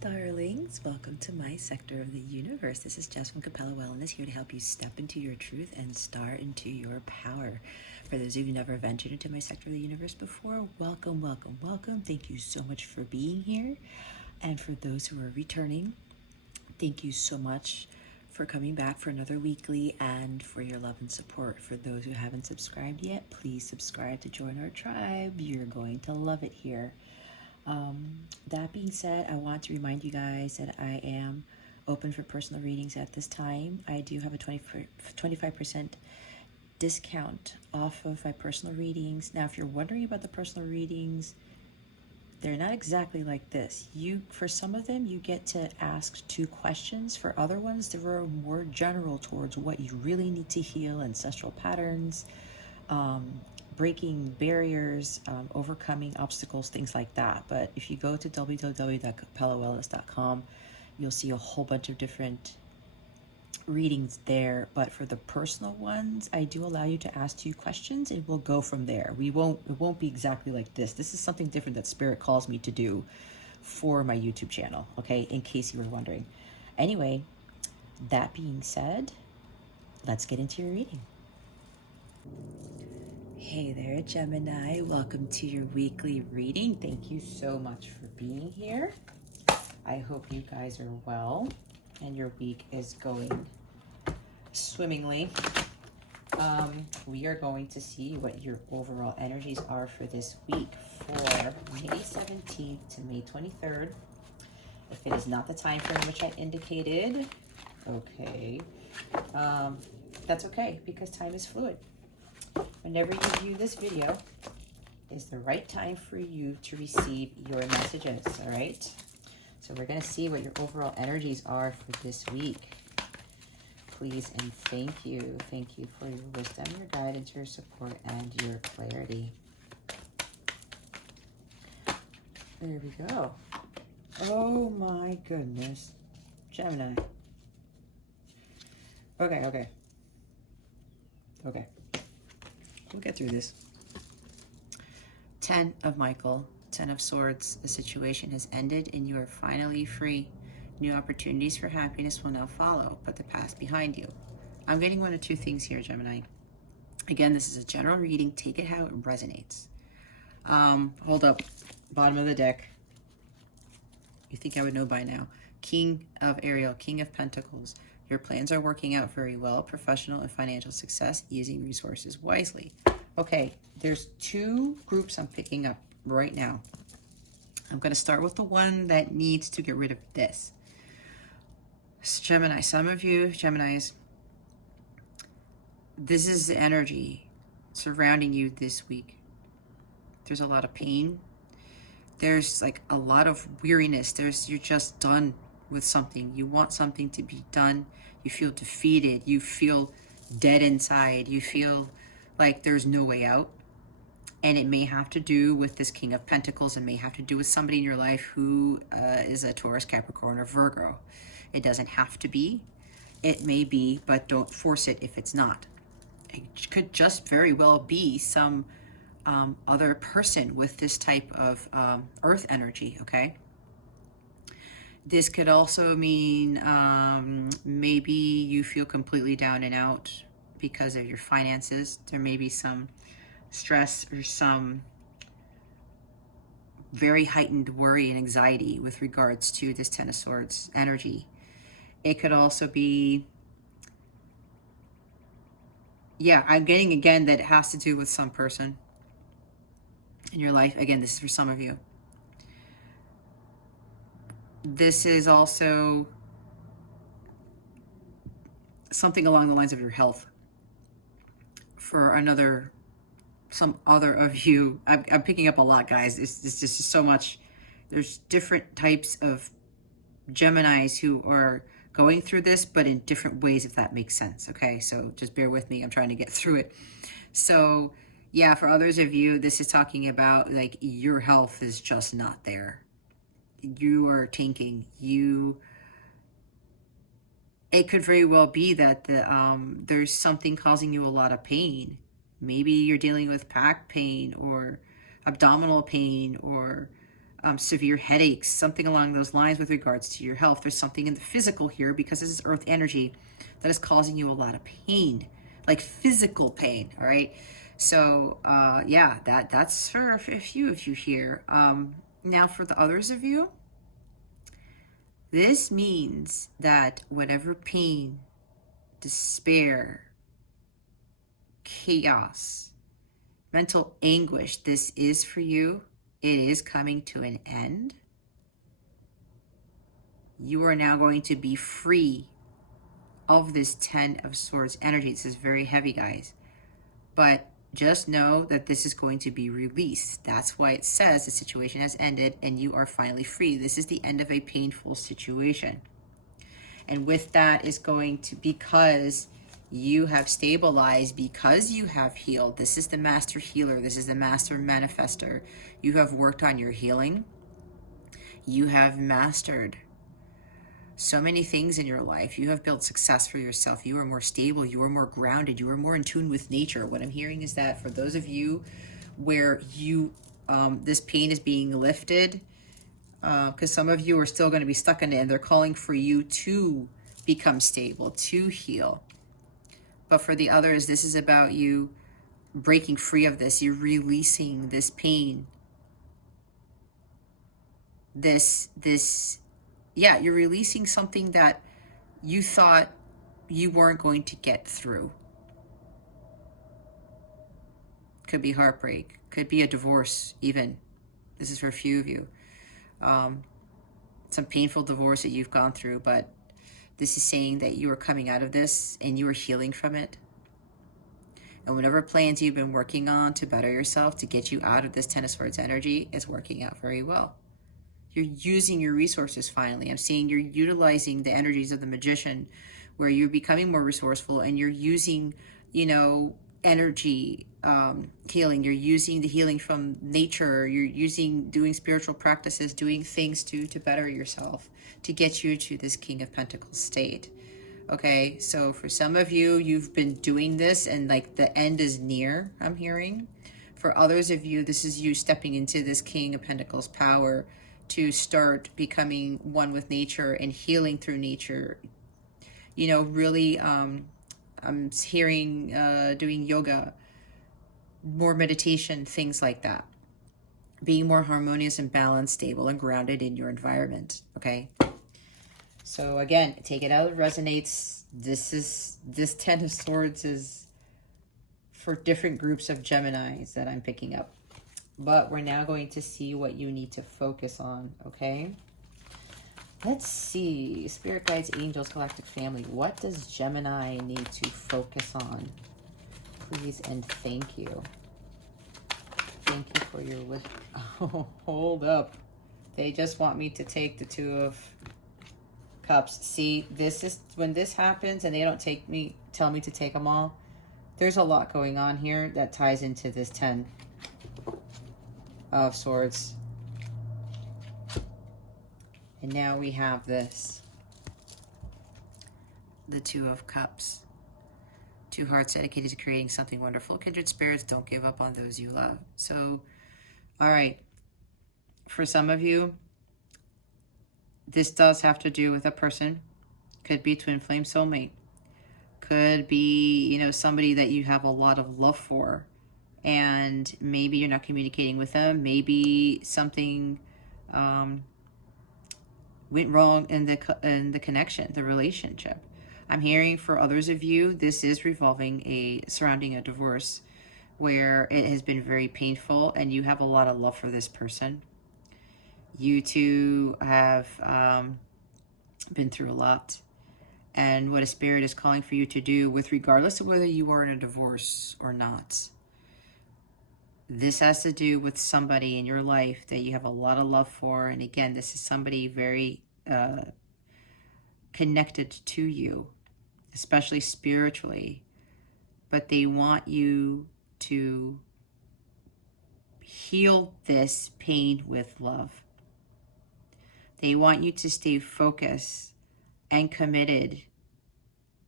darlings. Welcome to my sector of the universe. This is Jess from Capella Wellness, here to help you step into your truth and start into your power. For those of you who never ventured into my sector of the universe before, welcome, welcome, welcome. Thank you so much for being here. And for those who are returning, thank you so much for coming back for another weekly and for your love and support. For those who haven't subscribed yet, please subscribe to join our tribe. You're going to love it here. That being said, I want to remind you guys that I am open for personal readings at this time. I do have a 25% discount off of my personal readings. Now, if you're wondering about the personal readings, they're not exactly like this. For some of them, you get to ask 2 questions. For other ones, they are more general towards what you really need to heal, ancestral patterns, breaking barriers, overcoming obstacles, things like that. But if you go to www.capellawellness.com, you'll see a whole bunch of different readings there. But for the personal ones, I do allow you to ask 2 questions and we'll go from there. It won't be exactly like this. This is something different that Spirit calls me to do for my YouTube channel, okay, in case you were wondering. Anyway, that being said, let's get into your reading. Hey there, Gemini. Welcome to your weekly reading. Thank you so much for being here. I hope you guys are well and your week is going swimmingly. We are going to see what your overall energies are for this week for May 17th to May 23rd. If it is not the time frame which I indicated, okay, that's okay because time is fluid. Whenever you view this video is the right time for you to receive your messages, all right? So we're going to see what your overall energies are for this week. Please and thank you. Thank you for your wisdom, your guidance, your support, and your clarity. There we go. Oh my goodness. Gemini. Okay. We'll get through this. 10 of Michael, 10 of Swords. The situation has ended and you are finally free. New opportunities for happiness will now follow. Put the past behind you. I'm getting 1 of 2 things here, Gemini. Again, this is a general reading. Take it how it resonates. Hold up. Bottom of the deck. You think I would know by now. King of Ariel, King of Pentacles. Your plans are working out very well. Professional and financial success, using resources wisely. Okay, there's 2 groups I'm picking up right now. I'm going to start with the one that needs to get rid of this. Gemini, some of you, Geminis, this is the energy surrounding you this week. There's a lot of pain. There's like a lot of weariness. You're just done with something. You want something to be done. You feel defeated. You feel dead inside. You feel like there's no way out. And it may have to do with this King of Pentacles. It may have to do with somebody in your life who is a Taurus, Capricorn, or Virgo. It doesn't have to be. It may be, but don't force it if it's not. It could just very well be some other person with this type of earth energy, okay? This could also mean maybe you feel completely down and out because of your finances. There may be some stress or some very heightened worry and anxiety with regards to this 10 of Swords energy. It could also be, yeah, I'm getting again that it has to do with some person in your life. Again, this is for some of you. This is also something along the lines of your health. For some other of you, I'm picking up a lot, guys. It's just so much. There's different types of Geminis who are going through this, but in different ways, if that makes sense. Okay, so just bear with me. I'm trying to get through it. So yeah, for others of you, this is talking about like your health is just not there. You are tanking. It could very well be that there's something causing you a lot of pain. Maybe you're dealing with back pain or abdominal pain or severe headaches, something along those lines with regards to your health. There's something in the physical here, because this is earth energy, that is causing you a lot of pain, like physical pain. All right. So yeah, that's for a few of you here. Now for the others of you, this means that whatever pain, despair, chaos, mental anguish this is for you, it is coming to an end. You are now going to be free of this 10 of Swords energy. This is very heavy, guys. But just know that this is going to be released. That's why it says the situation has ended and you are finally free. This is the end of a painful situation. And with that is going to, because you have stabilized, because you have healed. This is the master healer. This is the master manifester. You have worked on your healing. You have mastered so many things in your life. You have built success for yourself. You are more stable. You are more grounded. You are more in tune with nature. What I'm hearing is that for those of you where you, this pain is being lifted, because some of you are still going to be stuck in it, and they're calling for you to become stable, to heal. But for the others, this is about you breaking free of this. You're releasing this pain. Yeah, you're releasing something that you thought you weren't going to get through. Could be heartbreak, could be a divorce even. This is for a few of you. Some painful divorce that you've gone through, but this is saying that you are coming out of this and you are healing from it. And whatever plans you've been working on to better yourself, to get you out of this 10 of Swords energy, is working out very well. You're using your resources finally. I'm seeing you're utilizing the energies of the Magician, where you're becoming more resourceful and you're using, energy healing. You're using the healing from nature. You're doing spiritual practices, doing things to better yourself, to get you to this King of Pentacles state. Okay, so for some of you, you've been doing this and like the end is near, I'm hearing. For others of you, this is you stepping into this King of Pentacles power to start becoming one with nature and healing through nature. Really, I'm hearing doing yoga, more meditation, things like that. Being more harmonious and balanced, stable, and grounded in your environment, okay? So again, take it out, it resonates. This 10 of Swords is for different groups of Geminis that I'm picking up. But we're now going to see what you need to focus on, okay? Let's see. Spirit guides, angels, galactic family. What does Gemini need to focus on? Please and thank you. Thank you for your wisdom. Oh, hold up. They just want me to take the 2 of Cups. See, this is when this happens and they don't tell me to take them all. There's a lot going on here that ties into this 10 of Swords. And now we have this, the 2 of Cups. 2 hearts dedicated to creating something wonderful. Kindred spirits, don't give up on those you love. So, all right. For some of you, this does have to do with a person. Could be twin flame soulmate. Could be, somebody that you have a lot of love for. And maybe you're not communicating with them. Maybe something went wrong in the connection, the relationship. I'm hearing for others of you, this is surrounding a divorce where it has been very painful and you have a lot of love for this person. You two have been through a lot. And what a spirit is calling for you to do, with regardless of whether you are in a divorce or not, this has to do with somebody in your life that you have a lot of love for. And again, this is somebody very connected to you, especially spiritually. But they want you to heal this pain with love. They want you to stay focused and committed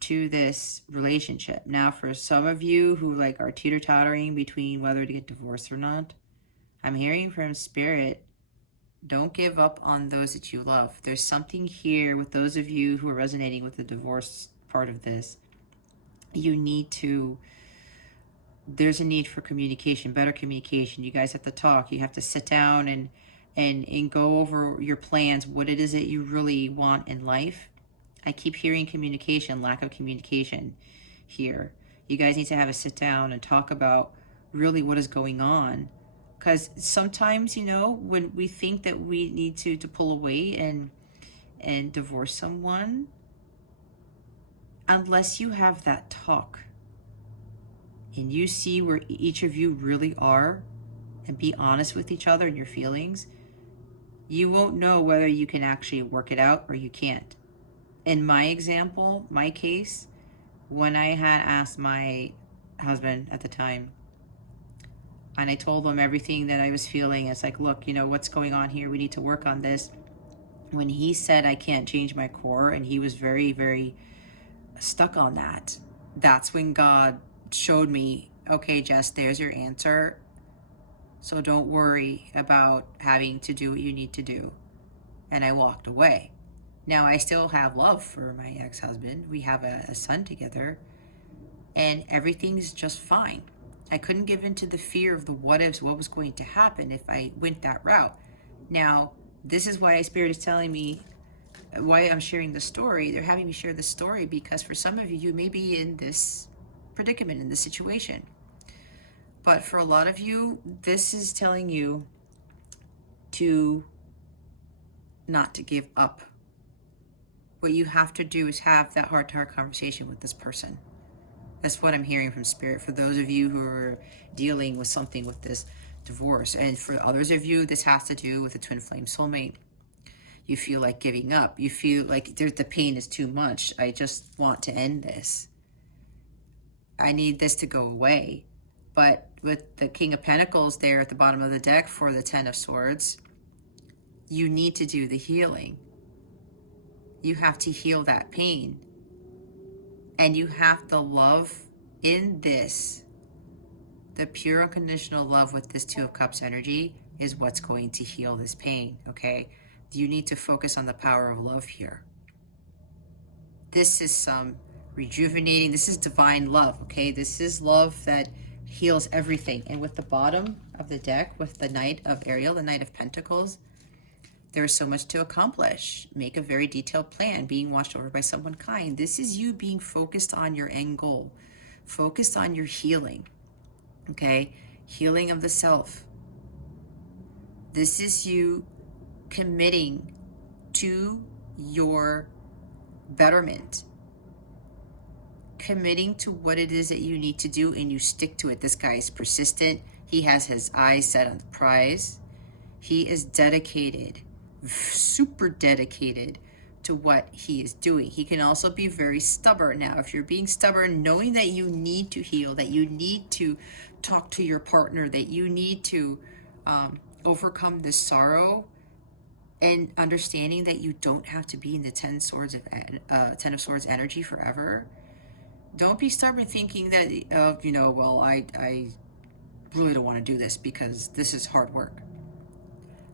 to this relationship. Now, for some of you who are teeter-tottering between whether to get divorced or not, I'm hearing from Spirit, Don't give up on those that you love. There's something here with those of you who are resonating with the divorce part of this. You need to, there's a need for communication, better communication. You guys have to talk. You have to sit down and go over your plans, what it is that you really want in life. I keep hearing communication, lack of communication here. You guys need to have a sit down and talk about really what is going on. Because sometimes, you know, when we think that we need to pull away and divorce someone, unless you have that talk and you see where each of you really are and be honest with each other and your feelings, you won't know whether you can actually work it out or you can't. In my example, my case, when I had asked my husband at the time, and I told him everything that I was feeling, it's like, look, you know, what's going on here? We need to work on this. When he said I can't change my core, and he was very, very stuck on that, that's when God showed me, okay, Jess, there's your answer. So don't worry about having to do what you need to do. And I walked away. Now, I still have love for my ex-husband. We have a son together, and everything's just fine. I couldn't give in to the fear of the what ifs, what was going to happen if I went that route. Now, this is why Spirit is telling me why I'm sharing the story. They're having me share the story because for some of you, you may be in this predicament, in this situation. But for a lot of you, this is telling you to not to give up. What you have to do is have that heart-to-heart conversation with this person. That's what I'm hearing from Spirit for those of you who are dealing with something with this divorce. And for others of you, this has to do with a twin flame soulmate. You feel like giving up. You feel like the pain is too much. I just want to end this. I need this to go away. But with the King of Pentacles there at the bottom of the deck for the Ten of Swords, you need to do the healing. You have to heal that pain. And you have to love in this. The pure unconditional love with this Two of Cups energy is what's going to heal this pain, okay? You need to focus on the power of love here. This is some rejuvenating, this is divine love, okay? This is love that heals everything. And with the bottom of the deck, with the Knight of Ariel, the Knight of Pentacles, there's so much to accomplish. Make a very detailed plan, being watched over by someone kind. This is you being focused on your end goal, focused on your healing, okay? Healing of the self. This is you committing to your betterment, committing to what it is that you need to do, and you stick to it. This guy is persistent. He has his eyes set on the prize. He is dedicated, super dedicated to what he is doing. He can also be very stubborn. Now, if you're being stubborn, knowing that you need to heal, that you need to talk to your partner, that you need to overcome this sorrow, and understanding that you don't have to be in the Ten of Swords energy forever. Don't be stubborn thinking that, you know, well, I really don't want to do this because this is hard work.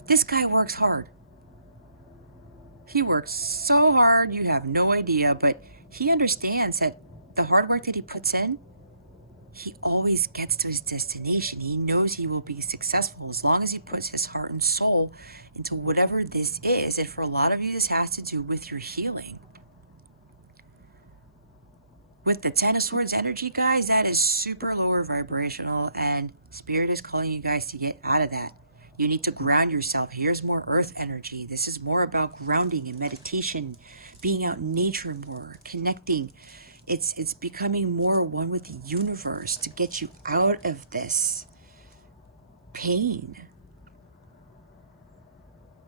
This guy works hard. He works so hard, you have no idea, but he understands that the hard work that he puts in, he always gets to his destination. He knows he will be successful as long as he puts his heart and soul into whatever this is. And for a lot of you, this has to do with your healing. With the Ten of Swords energy, guys, that is super lower vibrational, and Spirit is calling you guys to get out of that. You need to ground yourself. Here's more earth energy. This is more about grounding and meditation, being out in nature more, connecting. It's becoming more one with the universe to get you out of this pain.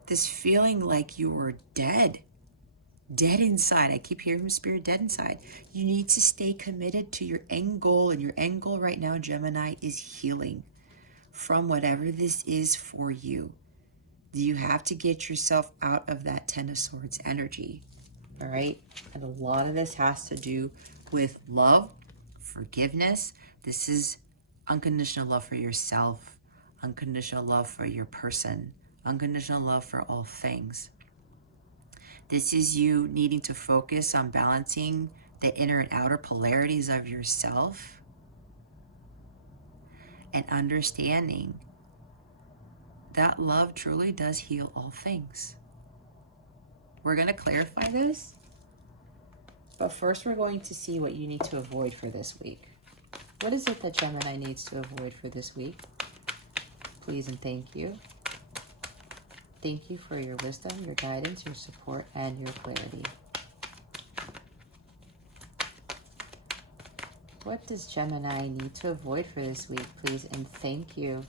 This feeling like you are dead inside. I keep hearing from Spirit, dead inside. You need to stay committed to your end goal, and your end goal right now, Gemini, is healing from whatever this is for you. You have to get yourself out of that Ten of Swords energy, all right? And a lot of this has to do with love, forgiveness. This is unconditional love for yourself, unconditional love for your person, unconditional love for all things. This is you needing to focus on balancing the inner and outer polarities of yourself and understanding that love truly does heal all things. We're going to clarify this, but first we're going to see what you need to avoid for this week. What is it that Gemini needs to avoid for this week? Please and thank you. Thank you for your wisdom, your guidance, your support, and your clarity. What does Gemini need to avoid for this week, please and thank you?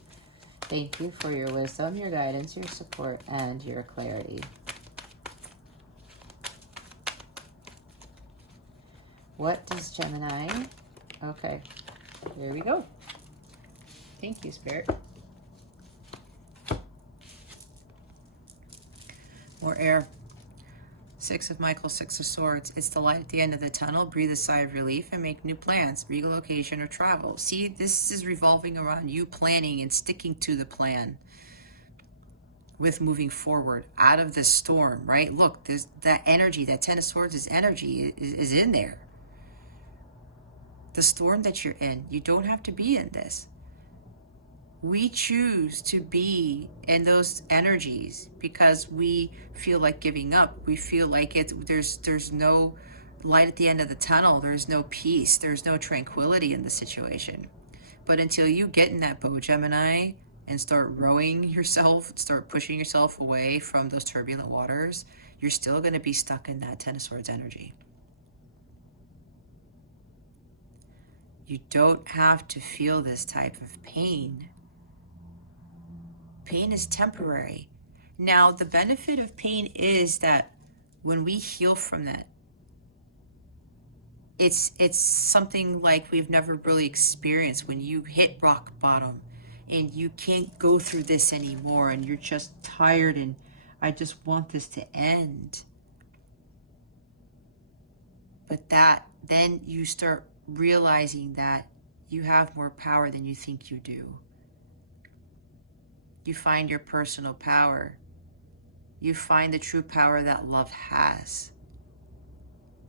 Thank you for your wisdom, your guidance, your support, and your clarity. What does Gemini... Okay, here we go. Thank you, Spirit. More air. Six of Michael, Six of Swords. It's the light at the end of the tunnel. Breathe a sigh of relief and make new plans. Relocation or travel. See, this is revolving around you planning and sticking to the plan with moving forward out of this storm, right? Look, there's that energy, that Ten of Swords is energy is in there. The storm that you're in, you don't have to be in this. We choose to be in those energies because we feel like giving up. We feel like there's no light at the end of the tunnel. There's no peace. There's no tranquility in the situation. But until you get in that boat, Gemini, and start rowing yourself, start pushing yourself away from those turbulent waters, you're still going to be stuck in that Ten of Swords energy. You don't have to feel this type of pain. Pain is temporary. Now, the benefit of pain is that when we heal from that, it's something like we've never really experienced. When you hit rock bottom and you can't go through this anymore and you're just tired and I just want this to end. But then you start realizing that you have more power than you think you do. You find your personal power. You find the true power that love has.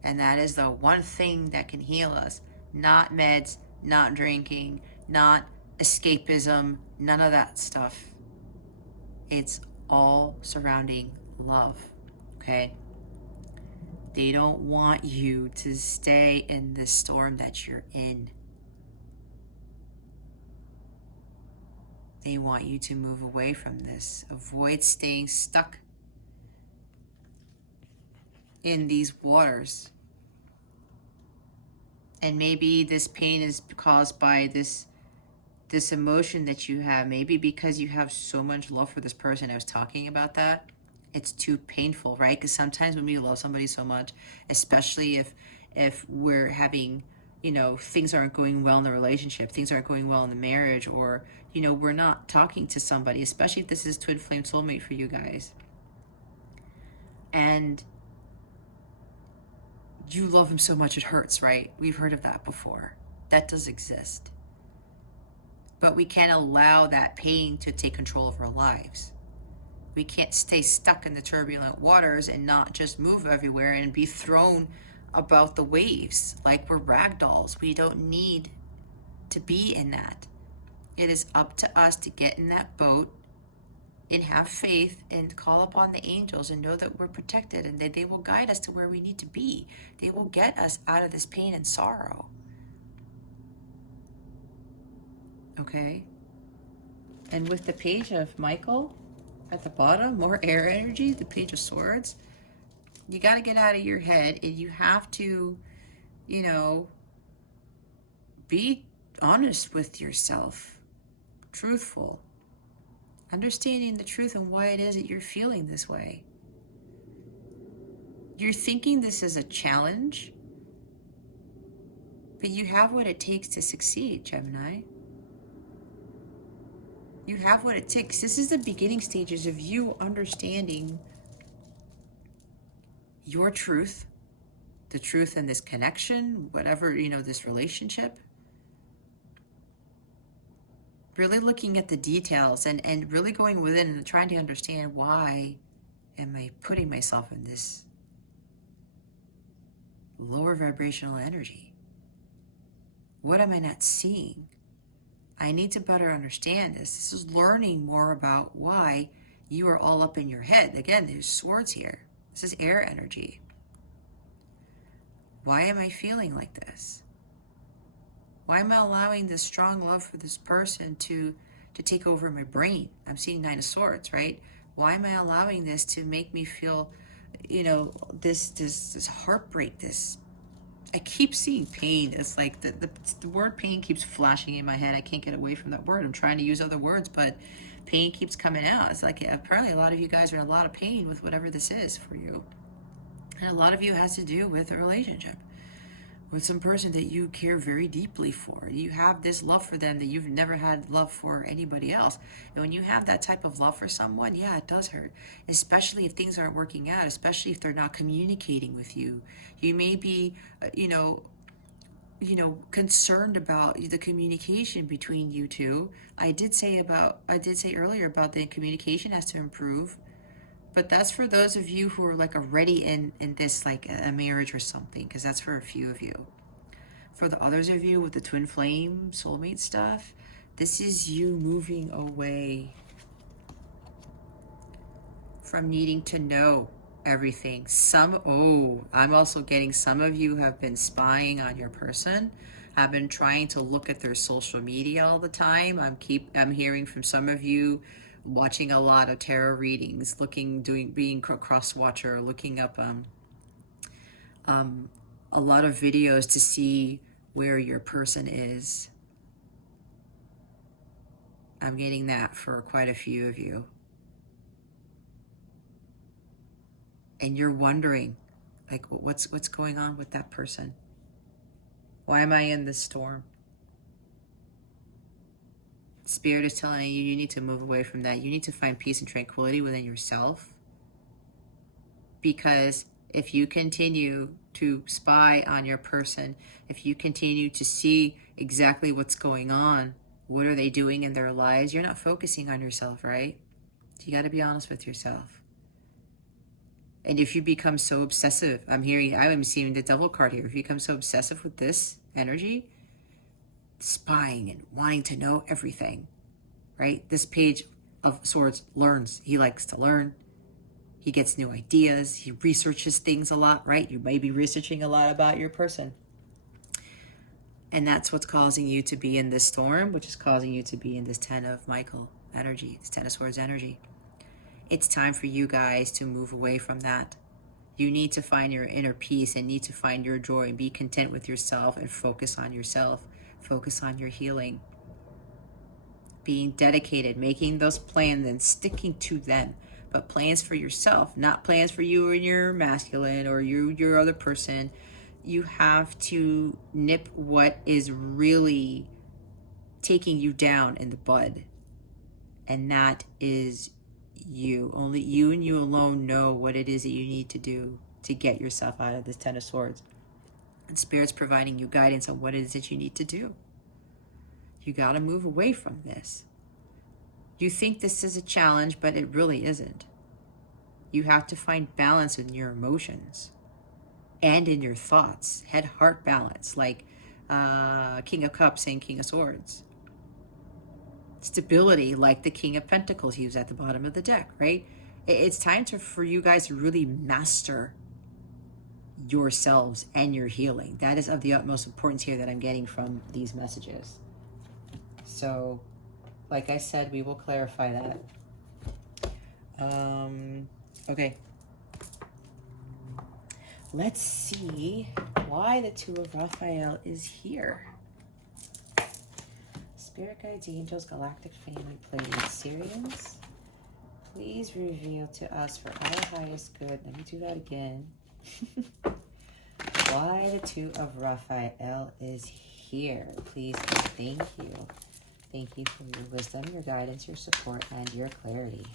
And that is the one thing that can heal us. Not meds, not drinking, not escapism, none of that stuff. It's all surrounding love, okay? They don't want you to stay in this storm that you're in. They want you to move away from this. Avoid staying stuck in these waters. And maybe this pain is caused by this emotion that you have. Maybe because you have so much love for this person. I was talking about that. It's too painful, right? Because sometimes when we love somebody so much, especially if we're having, things aren't going well in the relationship, things aren't going well in the marriage, or, we're not talking to somebody, especially if this is twin flame soulmate for you guys. And you love him so much it hurts, right? We've heard of that before. That does exist. But we can't allow that pain to take control of our lives. We can't stay stuck in the turbulent waters and not just move everywhere and be thrown about the waves like we're rag dolls. We don't need to be in that. It is up to us to get in that boat and have faith and call upon the angels and know that we're protected and that they will guide us to where we need to be. They will get us out of this pain and sorrow. Okay? And with the page of Michael at the bottom, more air energy, the page of swords, you got to get out of your head and you have to, be honest with yourself, truthful, understanding the truth and why it is that you're feeling this way. You're thinking this is a challenge, but you have what it takes to succeed, Gemini. You have what it takes. This is the beginning stages of you understanding your truth, the truth in this connection, whatever, this relationship. really looking at the details and really going within and trying to understand, why am I putting myself in this lower vibrational energy? What am I not seeing? I need to better understand this. This is learning more about why you are all up in your head. Again, there's swords here. This is air energy. Why am I feeling like this? Why am I allowing this strong love for this person to take over my brain? I'm seeing Nine of Swords, right? Why am I allowing this to make me feel, this heartbreak, this, I keep seeing pain. It's like the word pain keeps flashing in my head. I can't get away from that word. I'm trying to use other words, but pain keeps coming out. It's like, apparently a lot of you guys are in a lot of pain with whatever this is for you. And a lot of you has to do with a relationship, with some person that you care very deeply for. You have this love for them that you've never had love for anybody else. And when you have that type of love for someone, yeah, it does hurt. Especially if things aren't working out, especially if they're not communicating with you. You may be, concerned about the communication between you two. I did say earlier about the communication has to improve. But that's for those of you who are like already in this, like a marriage or something, because that's for a few of you. For the others of you with the twin flame soulmate stuff, this is you moving away from needing to know everything. I'm also getting some of you have been spying on your person. I've been trying to look at their social media all the time. I'm hearing from some of you watching a lot of tarot readings, being cross watcher, looking up a lot of videos to see where your person is. I'm getting that for quite a few of you. And you're wondering, like, what's going on with that person? Why am I in this storm? Spirit is telling you need to move away from that. You need to find peace and tranquility within yourself. Because if you continue to spy on your person, if you continue to see exactly what's going on, what are they doing in their lives, you're not focusing on yourself, right? You got to be honest with yourself. And if you become so obsessive, I'm seeing the Devil card here. If you become so obsessive with this energy, spying and wanting to know everything, right? This Page of Swords learns. He likes to learn. He gets new ideas. He researches things a lot, right? You may be researching a lot about your person. And that's what's causing you to be in this storm, which is causing you to be in this Ten of Michael energy, this Ten of Swords energy. It's time for you guys to move away from that. You need to find your inner peace and need to find your joy and be content with yourself and focus on yourself. Focus on your healing. Being dedicated, making those plans and sticking to them. But plans for yourself, not plans for you and your masculine or your other person. You have to nip what is really taking you down in the bud. And that is you. Only you and you alone know what it is that you need to do to get yourself out of this Ten of Swords. And Spirit's providing you guidance on what it is that you need to do. You got to move away from this. You think this is a challenge, but it really isn't. You have to find balance in your emotions and in your thoughts. Head-heart balance, like King of Cups and King of Swords. Stability, like the King of Pentacles he was at the bottom of the deck, right? It's time for you guys to really master yourselves and your healing. That is of the utmost importance here that I'm getting from these messages. So, like I said, we will clarify that. Okay. Let's see why the Two of Raphael is here. Spirit guides, angels, galactic family, Pleiadian, Syrians, please reveal to us for our highest good. Let me do that again. Why the Two of Raphael is here. Please and thank you. Thank you for your wisdom, your guidance, your support, and your clarity.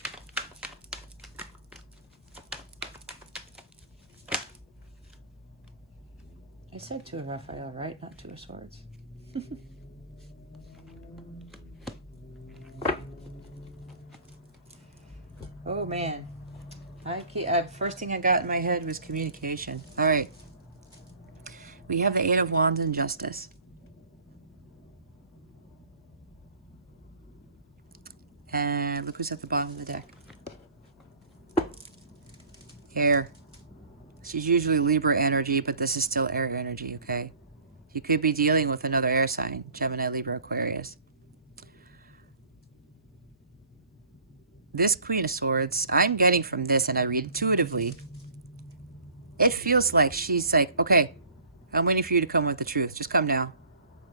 I said Two of Raphael, right? Not Two of Swords. Oh man. First thing I got in my head was communication. All right. We have the Eight of Wands and Justice. And look who's at the bottom of the deck. Air. She's usually Libra energy, but this is still air energy, okay? You could be dealing with another air sign, Gemini, Libra, Aquarius. This Queen of Swords, I'm getting from this, and I read intuitively, it feels like she's like, okay, I'm waiting for you to come with the truth. Just come now.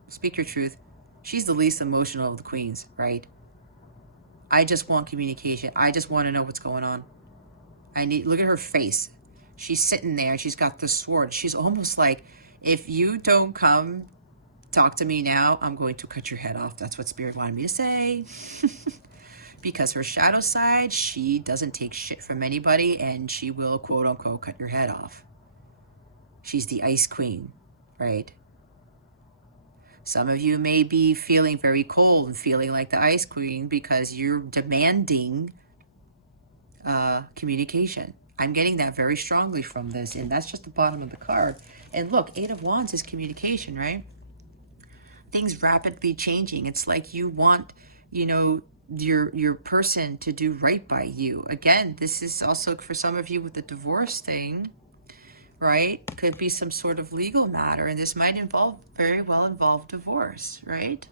Speak your truth. She's the least emotional of the queens, right? I just want communication. I just want to know what's going on. Look at her face. She's sitting there and she's got the sword. She's almost like, if you don't come talk to me now, I'm going to cut your head off. That's what Spirit wanted me to say. Because her shadow side, she doesn't take shit from anybody and she will, quote unquote, cut your head off. She's the Ice Queen, right? Some of you may be feeling very cold and feeling like the Ice Queen because you're demanding communication. I'm getting that very strongly from this, and that's just the bottom of the card. And look, Eight of Wands is communication, right? Things rapidly changing. It's like you want, you know, your person to do right by you. Again, this is also for some of you with the divorce thing, right? Could be some sort of legal matter, and this might very well involve divorce, right?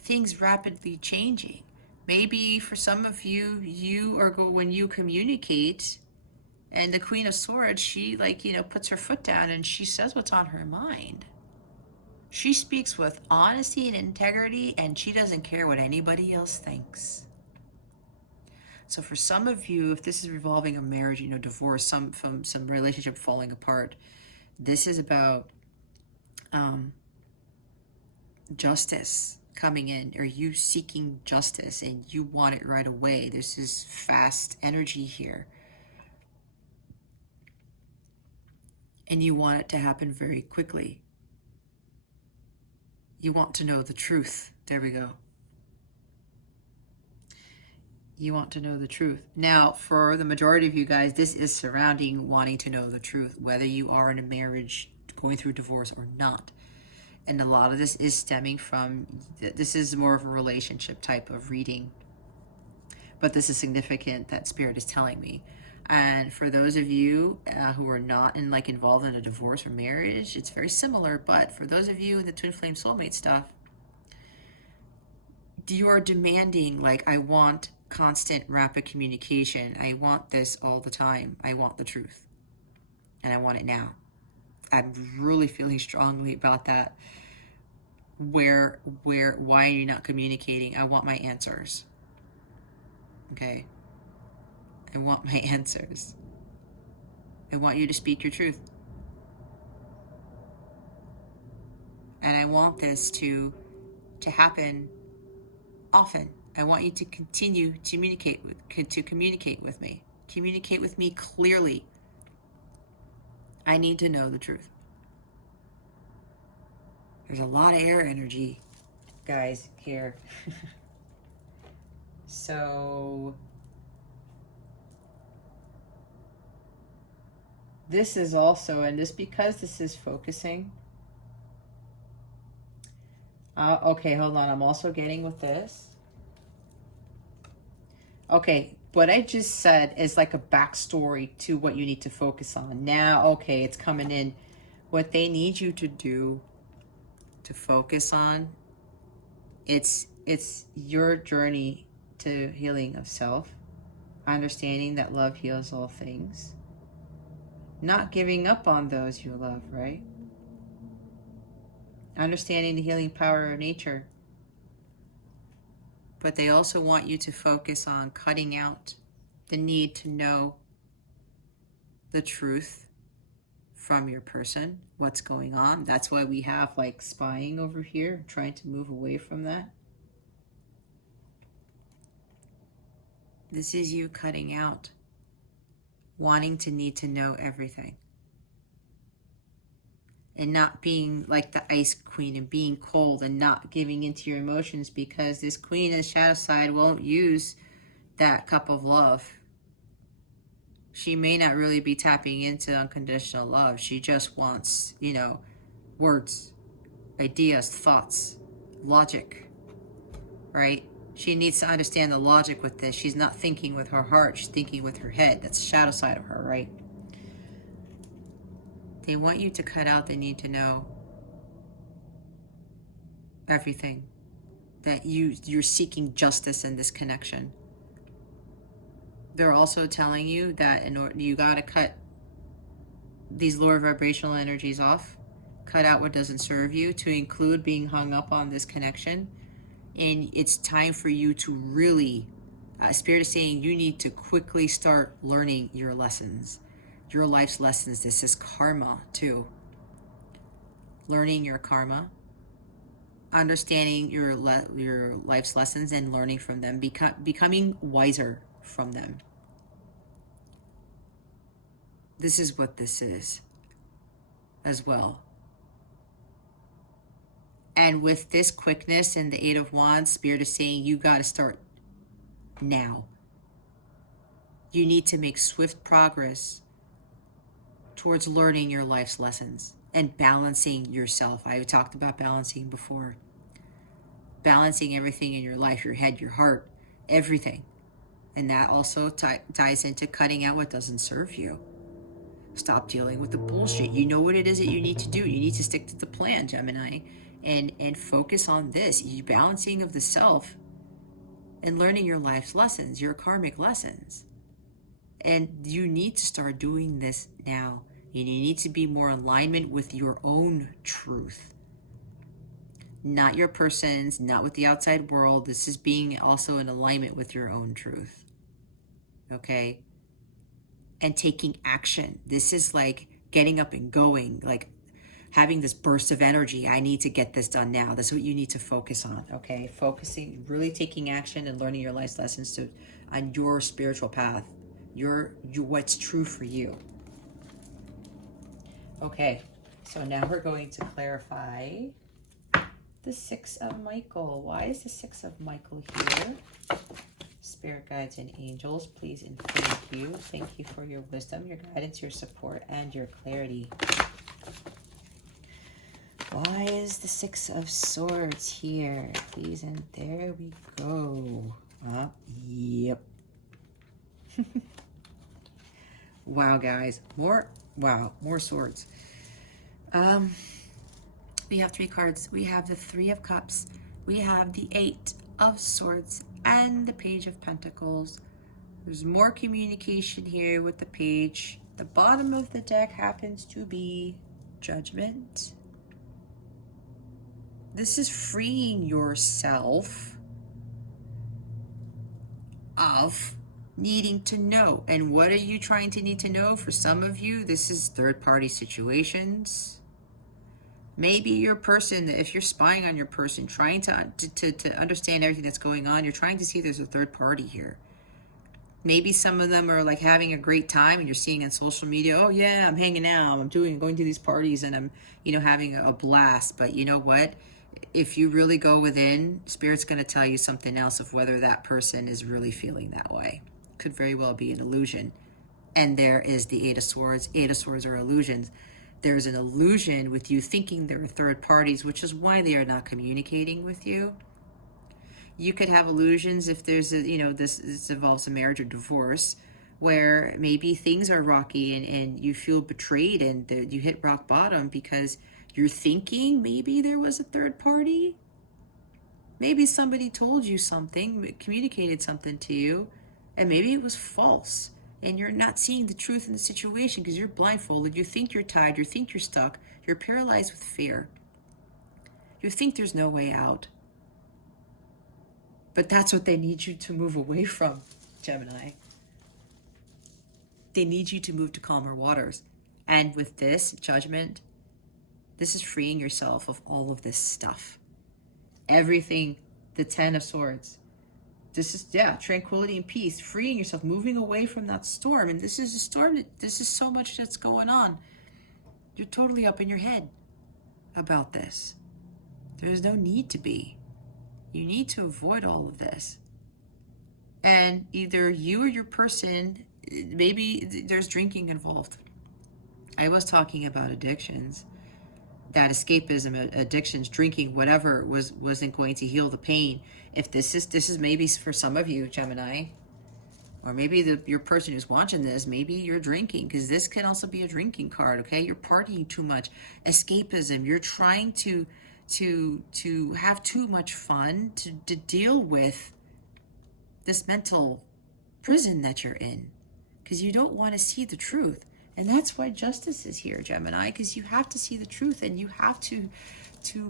Things rapidly changing. Maybe for some of you, when you communicate, and the Queen of Swords, she puts her foot down and she says what's on her mind. She speaks with honesty and integrity, and she doesn't care what anybody else thinks. So for some of you, if this is revolving a marriage, divorce, some relationship falling apart, this is about justice coming in, or you seeking justice and you want it right away. This is fast energy here. And you want it to happen very quickly. You want to know the truth. There we go. You want to know the truth. Now, for the majority of you guys, this is surrounding wanting to know the truth, whether you are in a marriage, going through divorce or not. And a lot of this is stemming from, this is more of a relationship type of reading. But this is significant that Spirit is telling me. And for those of you who are not involved in a divorce or marriage, it's very similar. But for those of you in the twin flame soulmate stuff, you are demanding, I want constant, rapid communication. I want this all the time. I want the truth. And I want it now. I'm really feeling strongly about that. Why are you not communicating? I want my answers. Okay? I want my answers. I want you to speak your truth. And I want this to happen often. I want you to continue to communicate with me. Communicate with me clearly. I need to know the truth. There's a lot of air energy, guys, here. So this is also, and this because this is focusing. Okay, hold on. I'm also getting with this. Okay, what I just said is like a backstory to what you need to focus on. Now, okay, it's coming in. What they need you to do, to focus on, it's your journey to healing of self, understanding that love heals all things, not giving up on those you love, right? Understanding the healing power of nature. But they also want you to focus on cutting out the need to know the truth from your person, what's going on. That's why we have spying over here, trying to move away from that. This is you cutting out wanting to need to know everything. And not being like the Ice Queen and being cold and not giving into your emotions, because this Queen in the shadow side won't use that cup of love. She may not really be tapping into unconditional love. She just wants, you know, words, ideas, thoughts, logic, right? She needs to understand the logic with this. She's not thinking with her heart. She's thinking with her head. That's the shadow side of her, right? They want you to cut out the need to know everything. That you're seeking justice in this connection. They're also telling you that in order, you got to cut these lower vibrational energies off, cut out what doesn't serve you, to include being hung up on this connection. And it's time for you to really, Spirit is saying you need to quickly start learning your lessons, your life's lessons. This is karma too. Learning your karma, understanding your life's lessons and learning from them, becoming wiser from them. This is what this is as well. And with this quickness and the Eight of Wands, Spirit is saying you got to start now. You need to make swift progress towards learning your life's lessons and balancing yourself. I talked about balancing before. Balancing everything in your life, your head, your heart, everything. And that also ties into cutting out what doesn't serve you. Stop dealing with the bullshit. You know what it is that you need to do. You need to stick to the plan, Gemini, and focus on this. Balancing of the self and learning your life's lessons, your karmic lessons. And you need to start doing this now. You need to be more in alignment with your own truth. Not your person's, not with the outside world. This is being also in alignment with your own truth. Okay? And taking action. This is like getting up and going, like having this burst of energy. I need to get this done now. That's what you need to focus on, okay? Focusing, really taking action and learning your life's lessons on your spiritual path, your what's true for you. Okay, so now we're going to clarify the Six of Michael. Why is the Six of Michael here? Spirit guides and angels, please and thank you. Thank you for your wisdom, your guidance, your support, and your clarity. Why is the Six of Swords here? Please, and there we go. Yep. Wow, guys. More swords. We have 3 cards. We have the Three of Cups. We have the Eight of Swords and the Page of Pentacles. There's more communication here with the page. The bottom of the deck happens to be Judgment. This is freeing yourself of needing to know. And what are you trying to need to know? For some of you, this is third-party situations. Maybe your person, if you're spying on your person, trying to understand everything that's going on, you're trying to see if there's a third party here. Maybe some of them are like having a great time and you're seeing on social media, oh yeah, I'm hanging out, I'm going to these parties and I'm, having a blast. But you know what? If you really go within, Spirit's going to tell you something else of whether that person is really feeling that way. Could very well be an illusion. And there is the Eight of Swords. Eight of Swords are illusions. There's an illusion with you thinking there are third parties, which is why they are not communicating with you. You could have illusions if there's a, this involves a marriage or divorce, where maybe things are rocky and you feel betrayed and you hit rock bottom because you're thinking maybe there was a third party. Maybe somebody told you something, communicated something to you, and maybe it was false. And you're not seeing the truth in the situation because you're blindfolded. You think you're tied. You think you're stuck. You're paralyzed with fear. You think there's no way out. But that's what they need you to move away from, Gemini. They need you to move to calmer waters. And with this Judgment, this is freeing yourself of all of this stuff. Everything, the Ten of Swords. This is, tranquility and peace, freeing yourself, moving away from that storm. And this is a storm, this is so much that's going on. You're totally up in your head about this. There's no need to be. You need to avoid all of this. And either you or your person, maybe there's drinking involved. I was talking about addictions, that escapism, addictions, drinking, whatever wasn't going to heal the pain. If this is maybe for some of you, Gemini, or maybe your person who's watching this, maybe you're drinking, because this can also be a drinking card. Okay, you're partying too much, escapism. You're trying to have too much fun to deal with this mental prison that you're in, because you don't want to see the truth. And that's why justice is here, Gemini, because you have to see the truth, and you have to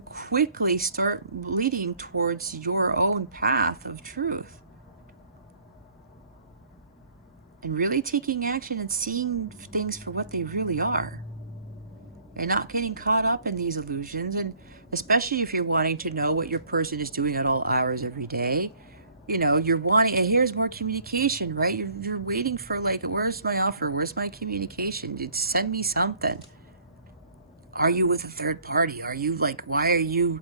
quickly start leading towards your own path of truth. And really taking action and seeing things for what they really are. And not getting caught up in these illusions. And especially if you're wanting to know what your person is doing at all hours every day, you're wanting, and here's more communication, right? You're waiting for, like, where's my offer? Where's my communication? Send me something. Are you with a third party? Are you, like, why are you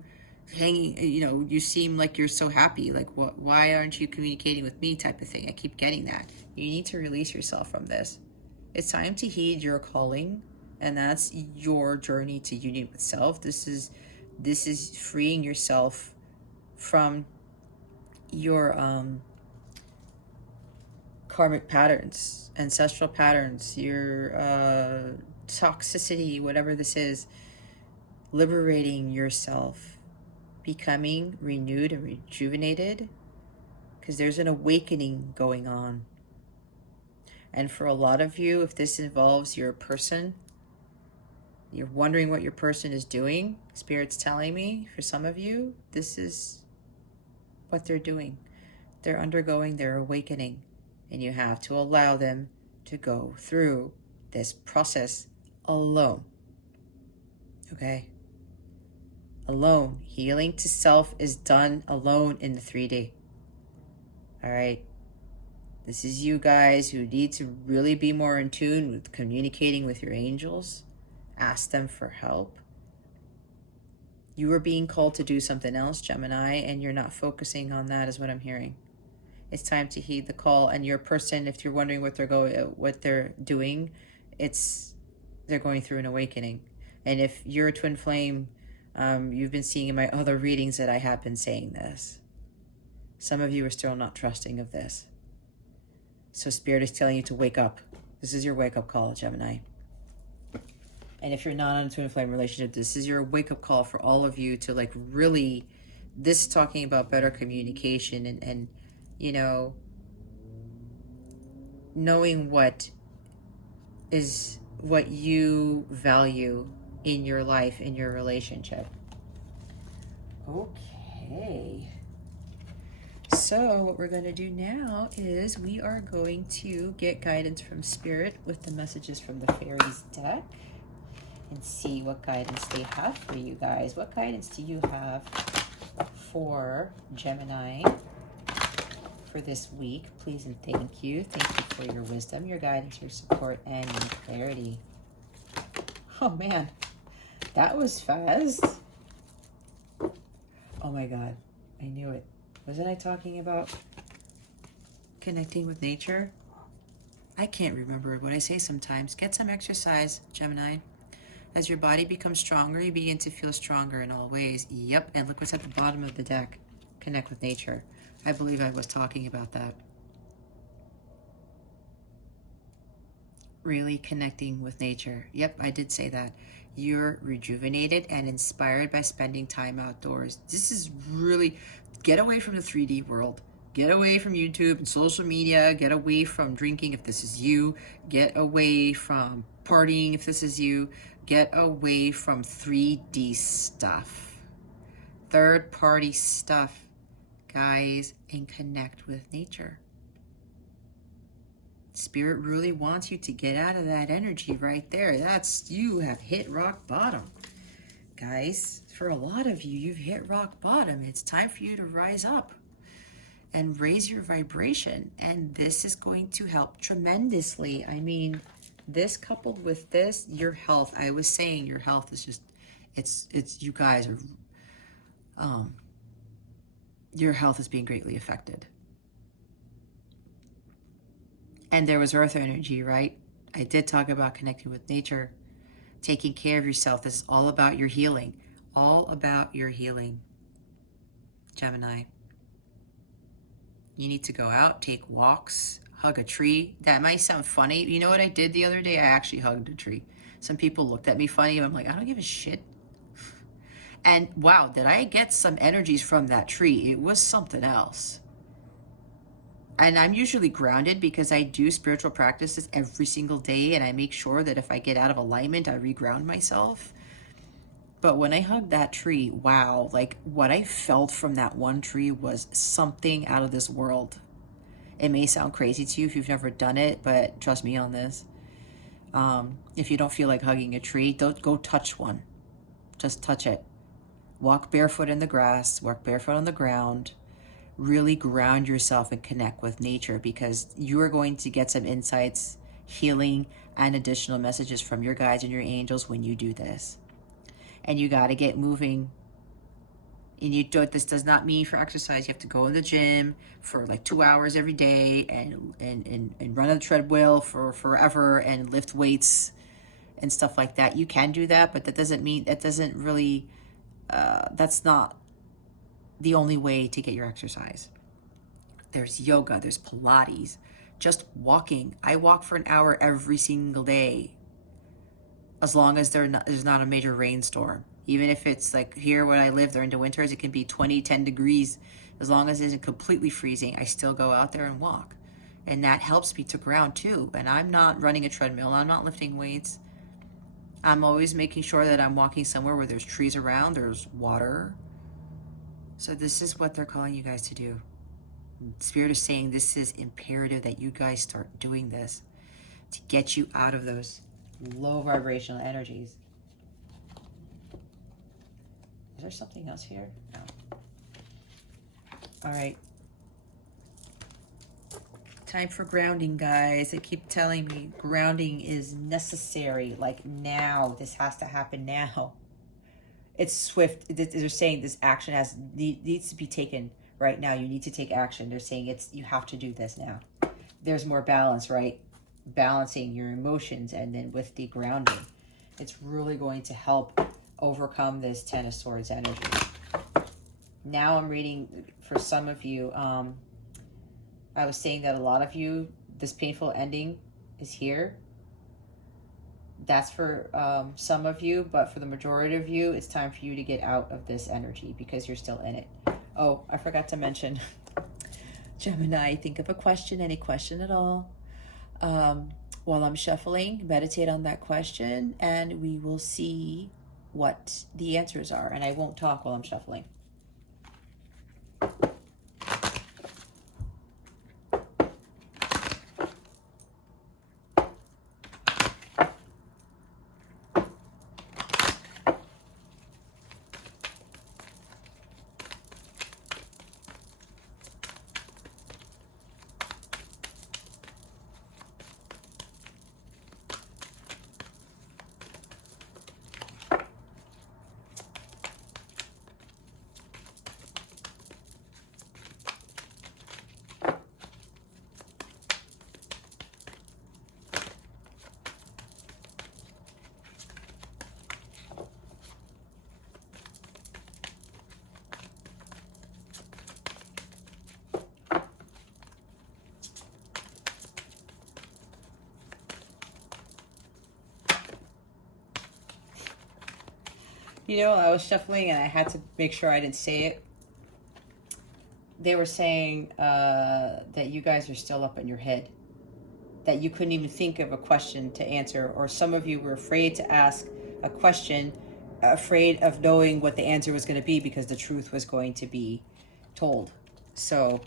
hanging? You seem like you're so happy. Like, why aren't you communicating with me, type of thing? I keep getting that. You need to release yourself from this. It's time to heed your calling, and that's your journey to union with self. This is freeing yourself from your karmic patterns, ancestral patterns, your toxicity, whatever this is. Liberating yourself, becoming renewed and rejuvenated, because there's an awakening going on. And for a lot of you, if this involves your person, you're wondering what your person is doing, Spirit's telling me, for some of you, this is what they're doing. They're undergoing their awakening, and you have to allow them to go through this process alone. Okay? Alone. Healing to self is done alone in the 3D. All right? This is you guys who need to really be more in tune with communicating with your angels. Ask them for help. You are being called to do something else, Gemini, and you're not focusing on that, is what I'm hearing. It's time to heed the call. And your person, if you're wondering what they're doing, they're going through an awakening. And if you're a twin flame, you've been seeing in my other readings that I have been saying this. Some of you are still not trusting of this. So Spirit is telling you to wake up. This is your wake-up call, Gemini. And if you're not in a twin flame relationship, this is your wake-up call for all of you to, like, really, this is talking about better communication and knowing what you value in your life, in your relationship. Okay. So what we're going to do now is we are going to get guidance from Spirit with the messages from the Fairies deck and see what guidance they have for you guys. What guidance do you have for Gemini for this week? Please and thank you. Thank you for your wisdom, your guidance, your support, and your clarity. Oh man, that was fast. Oh my God, I knew it. Wasn't I talking about connecting with nature? I can't remember what I say sometimes. Get some exercise, Gemini. As your body becomes stronger, you begin to feel stronger in all ways. Yep, and look what's at the bottom of the deck. Connect with nature. I believe I was talking about that. Really connecting with nature. Yep, I did say that. You're rejuvenated and inspired by spending time outdoors. This is really, get away from the 3D world. Get away from YouTube and social media. Get away from drinking if this is you. Get away from partying if this is you. Get away from 3D stuff. Third-party stuff, guys, and connect with nature. Spirit really wants you to get out of that energy right there. You have hit rock bottom. Guys, for a lot of you, you've hit rock bottom. It's time for you to rise up and raise your vibration. And this is going to help tremendously. I mean, this coupled with this, your health. I was saying your health is just, it's you guys are, your health is being greatly affected. And there was earth energy, right? I did talk about connecting with nature, taking care of yourself. This is all about your healing. All about your healing, Gemini. You need to go out, take walks, hug a tree. That might sound funny. You know what I did the other day? I actually hugged a tree. Some people looked at me funny, and I'm like, I don't give a shit. And wow, did I get some energies from that tree? It was something else. And I'm usually grounded because I do spiritual practices every single day, and I make sure that if I get out of alignment, I reground myself. But when I hugged that tree, wow, like what I felt from that one tree was something out of this world. It may sound crazy to you if you've never done it, but trust me on this. If you don't feel like hugging a tree, don't go touch one. Just touch it. Walk barefoot in the grass, walk barefoot on the ground. Really ground yourself and connect with nature, because you are going to get some insights, healing, and additional messages from your guides and your angels when you do this. And you got to get moving. And this does not mean for exercise you have to go in the gym for like 2 hours every day and run on the treadmill for forever and lift weights and stuff like that. You can do that, but that's not the only way to get your exercise. There's yoga, there's Pilates, just walking. I walk for an hour every single day, as long as there's not a major rainstorm. Even if it's like here where I live during the winters, it can be 10 degrees. As long as it isn't completely freezing, I still go out there and walk. And that helps me to ground too. And I'm not running a treadmill, I'm not lifting weights. I'm always making sure that I'm walking somewhere where there's trees around, there's water. So this is what they're calling you guys to do. Spirit is saying this is imperative that you guys start doing this to get you out of those low vibrational energies. Is there something else here? No. All right. Time for grounding, guys. They keep telling me grounding is necessary. Like now. This has to happen now. It's swift. They're saying this action needs to be taken right now. You need to take action. They're saying you have to do this now. There's more balance, right? Balancing your emotions, and then with the grounding, it's really going to help overcome this Ten of Swords energy. Now I'm reading for some of you. I was saying that a lot of you, this painful ending is here. That's for some of you, but for the majority of you, it's time for you to get out of this energy because you're still in it. Oh, I forgot to mention, Gemini, think of a question, any question at all. While I'm shuffling, meditate on that question, and we will see what the answers are. And I won't talk while I'm shuffling. You know, I was shuffling and I had to make sure I didn't say it. They were saying that you guys are still up in your head, that you couldn't even think of a question to answer, or some of you were afraid to ask a question, afraid of knowing what the answer was going to be because the truth was going to be told. So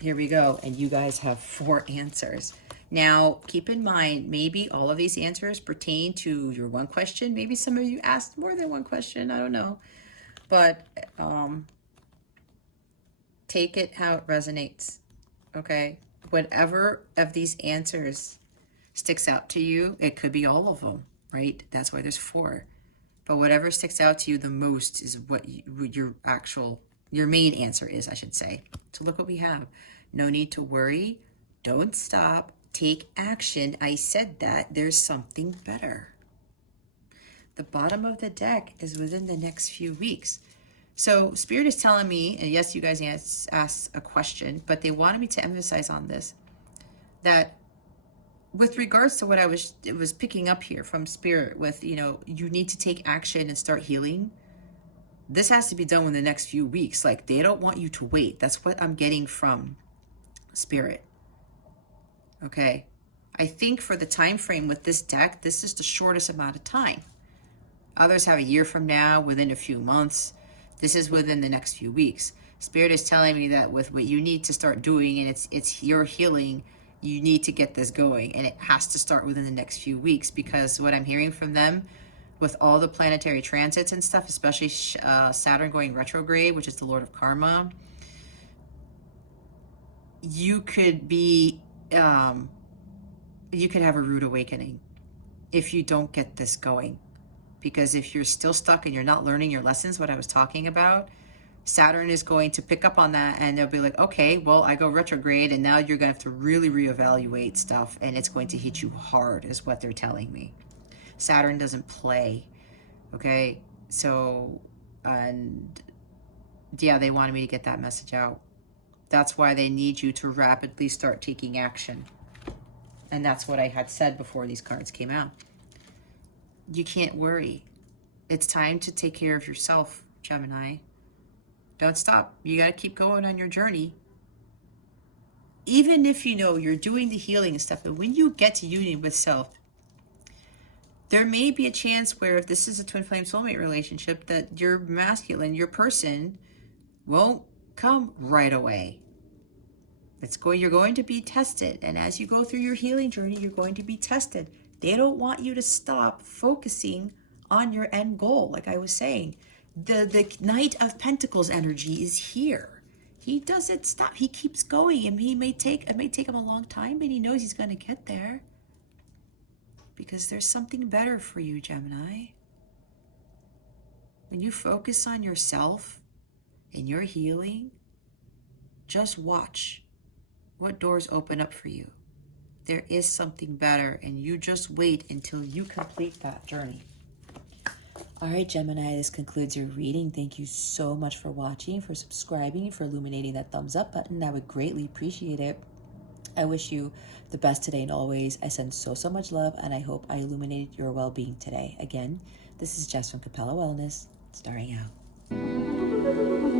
here we go, and you guys have 4 answers. Now, keep in mind, maybe all of these answers pertain to your one question. Maybe some of you asked more than one question. I don't know. But take it how it resonates, okay? Whatever of these answers sticks out to you, it could be all of them, right? That's why there's 4. But whatever sticks out to you the most is what your main answer is, I should say. So look what we have. No need to worry. Don't stop. Take action. I said that. There's something better. The bottom of the deck is within the next few weeks. So Spirit is telling me, and yes, you guys asked a question, but they wanted me to emphasize on this, that with regards to what I was picking up here from Spirit with, you need to take action and start healing. This has to be done in the next few weeks. Like, they don't want you to wait. That's what I'm getting from Spirit. Okay. I think for the time frame with this deck, this is the shortest amount of time. Others have a year from now, within a few months. This is within the next few weeks. Spirit is telling me that with what you need to start doing, and it's your healing, you need to get this going, and it has to start within the next few weeks, because what I'm hearing from them with all the planetary transits and stuff, especially Saturn going retrograde, which is the Lord of Karma, you could be, you could have a rude awakening if you don't get this going. Because if you're still stuck and you're not learning your lessons, what I was talking about, Saturn is going to pick up on that, and they'll be like, okay, well, I go retrograde, and now you're going to have to really reevaluate stuff, and it's going to hit you hard, is what they're telling me. Saturn doesn't play, okay? So, and yeah, they wanted me to get that message out. That's why they need you to rapidly start taking action. And that's what I had said before these cards came out. You can't worry. It's time to take care of yourself, Gemini. Don't stop. You got to keep going on your journey. Even if you're doing the healing and stuff, but when you get to union with self, there may be a chance where, if this is a twin flame soulmate relationship, that your masculine, your person, won't come right away. You're going to be tested. And as you go through your healing journey, you're going to be tested. They don't want you to stop focusing on your end goal. Like I was saying, the Knight of Pentacles energy is here. He doesn't stop. He keeps going, and it may take him a long time, but he knows he's going to get there, because there's something better for you, Gemini. When you focus on yourself and your healing, just watch what doors open up for you. There is something better, and you just wait until you complete that journey. All right, Gemini, this concludes your reading. Thank you so much for watching, for subscribing, for illuminating that thumbs up button. I would greatly appreciate it. I wish you the best today and always. I send so much love, and I hope I illuminated your well-being today. Again, this is Jess from Capella Wellness, starring out.